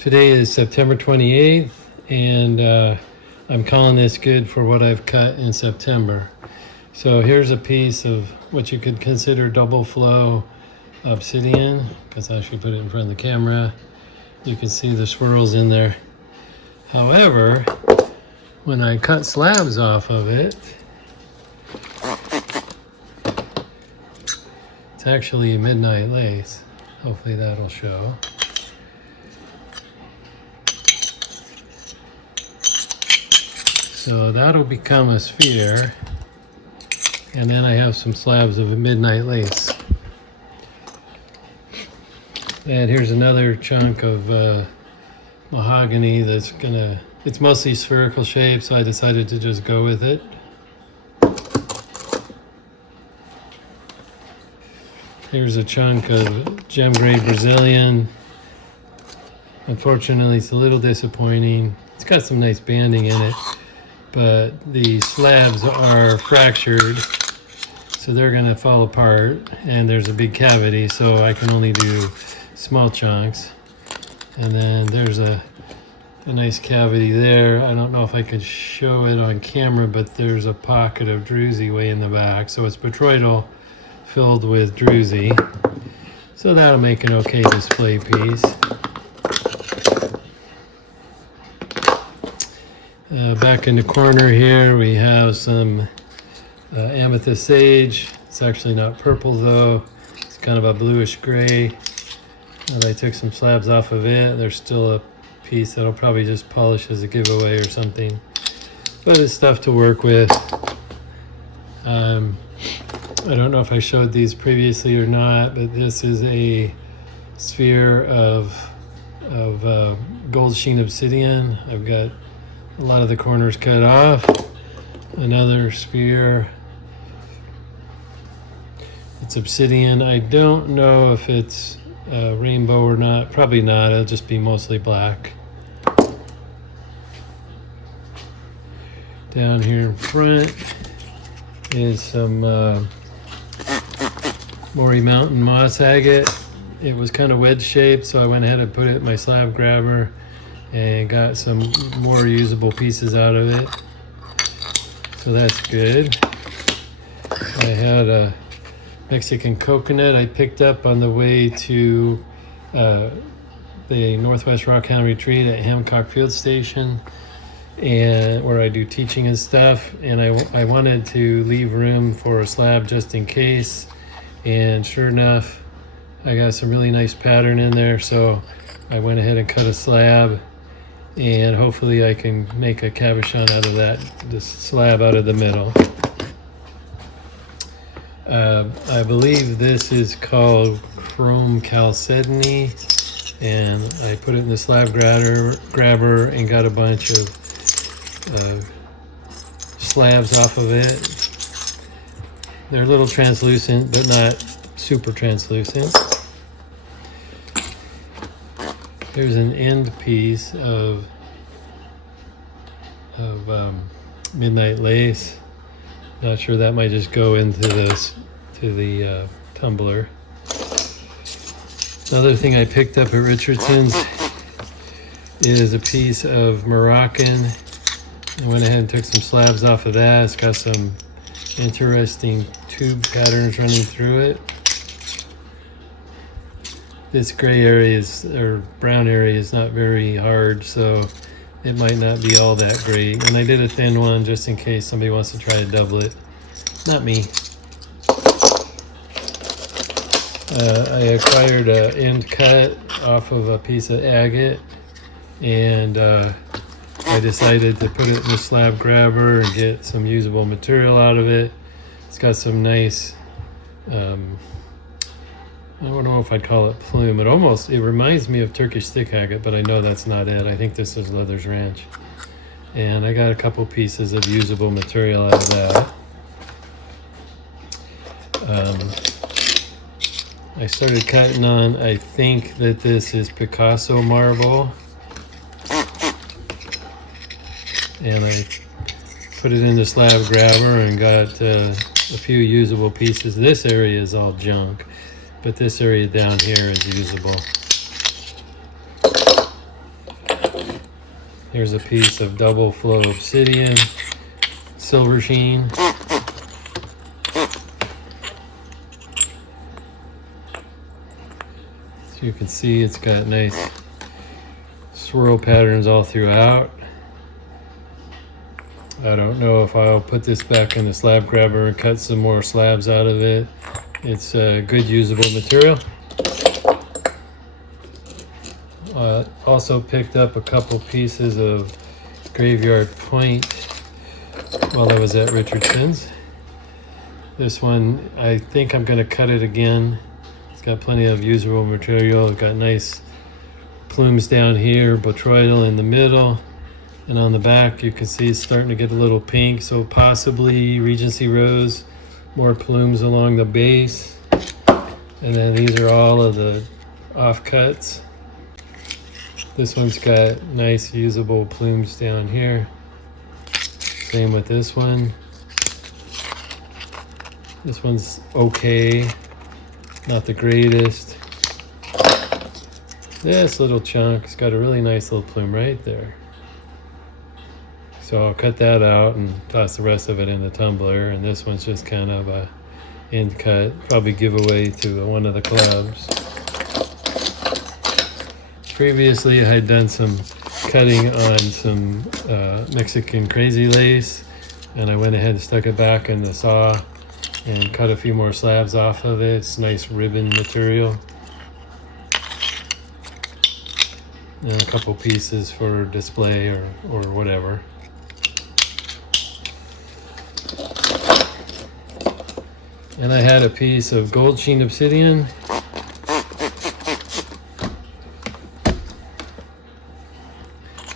Today is September 28th, and I'm calling this good for what I've cut in September. So here's a piece of what you could consider double flow obsidian, because I should put it in front of the camera. You can see the swirls in there. However, when I cut slabs off of it, it's actually midnight lace. Hopefully that'll show. So that'll become a sphere, and then I have some slabs of a midnight lace. And here's another chunk of mahogany that's it's mostly spherical shape, so I decided to just go with it. Here's a chunk of gem grade Brazilian. Unfortunately, it's a little disappointing. It's got some nice banding in it, but the slabs are fractured, so they're gonna fall apart, and there's a big cavity, so I can only do small chunks. And then there's a nice cavity there. I don't know if I could show it on camera, but there's a pocket of druzy way in the back, so it's botryoidal filled with druzy. So that'll make an okay display piece. Back in the corner here, we have some amethyst sage. It's actually not purple though. It's kind of a bluish gray. And I took some slabs off of it. There's still a piece that'll probably just polish as a giveaway or something. But it's stuff to work with. I don't know if I showed these previously or not, but this is a sphere of gold sheen obsidian. I've got a lot of the corners cut off. Another sphere. It's obsidian. I don't know if it's rainbow or not. Probably not. It'll just be mostly black. Down here in front is some Maury Mountain moss agate. It was kind of wedge shaped, so I went ahead and put it in my slab grabber and got some more usable pieces out of it. So that's good. I had a Mexican coconut I picked up on the way to the Northwest Rock Hound Retreat at Hancock Field Station, and where I do teaching and stuff, and I wanted to leave room for a slab just in case, and sure enough I got some really nice pattern in there, so I went ahead and cut a slab, and hopefully I can make a cabochon out of that, this slab out of the middle. I believe this is called chrome chalcedony, and I put it in the slab grabber and got a bunch of slabs off of it. They're a little translucent, but not super translucent. Here's an end piece of midnight lace. Not sure, that might just go into the tumbler. Another thing I picked up at Richardson's is a piece of Moroccan. I went ahead and took some slabs off of that. It's got some interesting tube patterns running through it. This gray area or brown area is not very hard, so it might not be all that great. And I did a thin one just in case somebody wants to try a doublet. Not me. I acquired an end cut off of a piece of agate, and I decided to put it in the slab grabber and get some usable material out of it. It's got some nice, I don't know if I'd call it plume. It reminds me of Turkish stick agate, but I know that's not it. I think this is Leather's Ranch. And I got a couple pieces of usable material out of that. I started cutting on, I think that this is Picasso marble. And I put it in the slab grabber and got a few usable pieces. This area is all junk, but this area down here is usable. Here's a piece of double flow obsidian, silver sheen. So you can see it's got nice swirl patterns all throughout. I don't know if I'll put this back in the slab grabber and cut some more slabs out of it. It's a good usable material. Also picked up a couple pieces of graveyard point while I was at Richardson's. This one, I think I'm going to cut it again. It's got plenty of usable material. It's got nice plumes down here, botryoidal in the middle, and on the back you can see it's starting to get a little pink, so possibly Regency Rose, more plumes along the base. And then these are all of the offcuts. This one's got nice usable plumes down here. Same with this one. This one's okay, not the greatest. This little chunk's got a really nice little plume right there. So I'll cut that out and toss the rest of it in the tumbler. And this one's just kind of a end cut, probably giveaway to one of the clubs. Previously I had done some cutting on some Mexican crazy lace, and I went ahead and stuck it back in the saw and cut a few more slabs off of it. It's nice ribbon material. And a couple pieces for display or whatever. And I had a piece of gold sheen obsidian.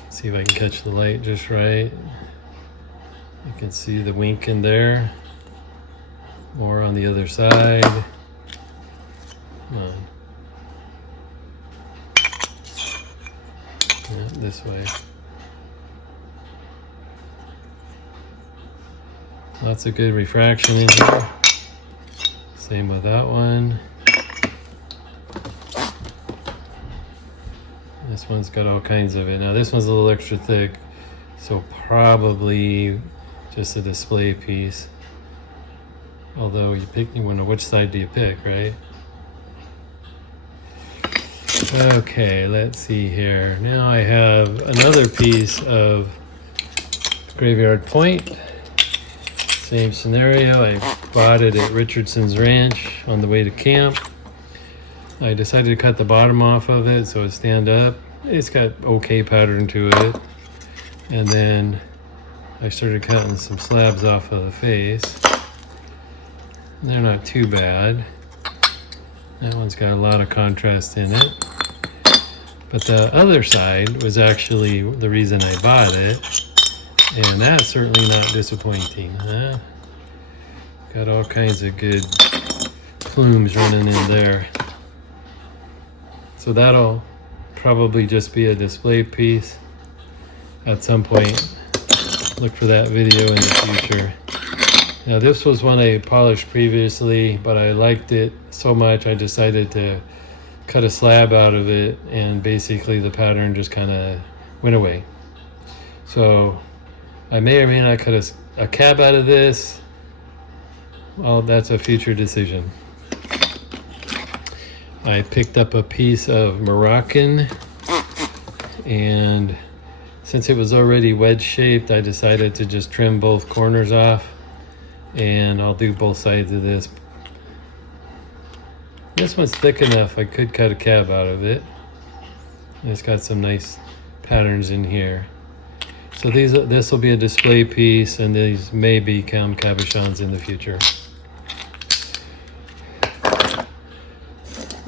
See if I can catch the light just right. You can see the wink in there. More on the other side. Come on. Yeah, this way. Lots of good refraction in here. Same with that one. This one's got all kinds of it. Now this one's a little extra thick, so probably just a display piece. Although you wonder which side do you pick, right? Okay, let's see here. Now I have another piece of graveyard point. Same scenario. I bought it at Richardson's Ranch on the way to camp. I decided to cut the bottom off of it so it stand up. It's got okay pattern to it. And then I started cutting some slabs off of the face. They're not too bad. That one's got a lot of contrast in it. But the other side was actually the reason I bought it. And that's certainly not disappointing. Got all kinds of good plumes running in there. So that'll probably just be a display piece at some point. Look for that video in the future. Now this was one I polished previously, but I liked it so much I decided to cut a slab out of it, and basically the pattern just kind of went away. So I may or may not cut a cab out of this. Well, that's a future decision. I picked up a piece of Moroccan, and since it was already wedge shaped, I decided to just trim both corners off, and I'll do both sides of this. This one's thick enough I could cut a cab out of it. It's got some nice patterns in here. So this will be a display piece, and these may become cabochons in the future.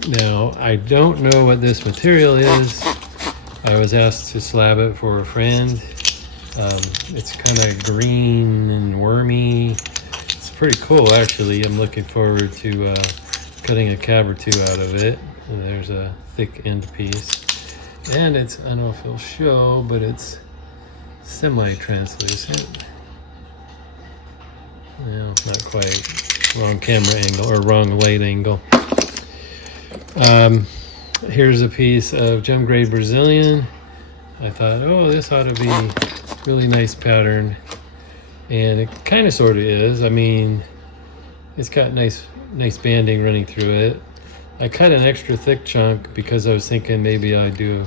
Now, I don't know what this material is. I was asked to slab it for a friend. It's kind of green and wormy. It's pretty cool, actually. I'm looking forward to cutting a cab or two out of it. And there's a thick end piece. And it's, I don't know if it'll show, but it's semi-translucent. Well, not quite. Wrong camera angle, or wrong light angle. Here's a piece of gem grade Brazilian. I thought, oh, this ought to be really nice pattern. And it kind of sort of is. I mean, it's got nice banding running through it. I cut an extra thick chunk because I was thinking maybe I'd do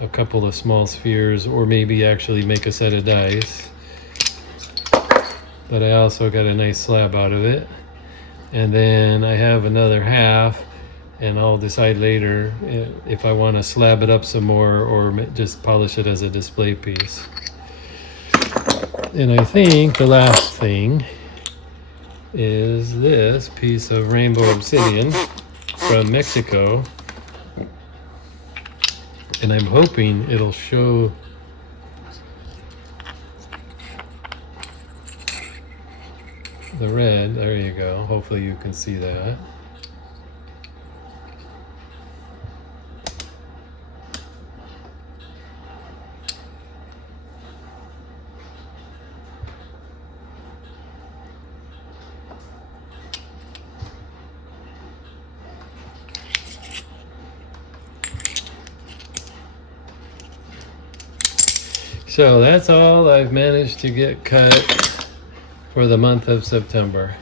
a couple of small spheres, or maybe actually make a set of dice. But I also got a nice slab out of it. And then I have another half, and I'll decide later if I want to slab it up some more or just polish it as a display piece. And I think the last thing is this piece of rainbow obsidian from Mexico. And I'm hoping it'll show the red. There you go. Hopefully you can see that. So that's all I've managed to get cut for the month of September.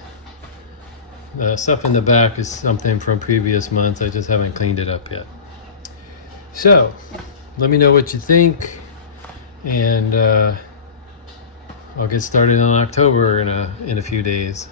The stuff in the back is something from previous months. I just haven't cleaned it up yet. So let me know what you think, and I'll get started on October in a few days.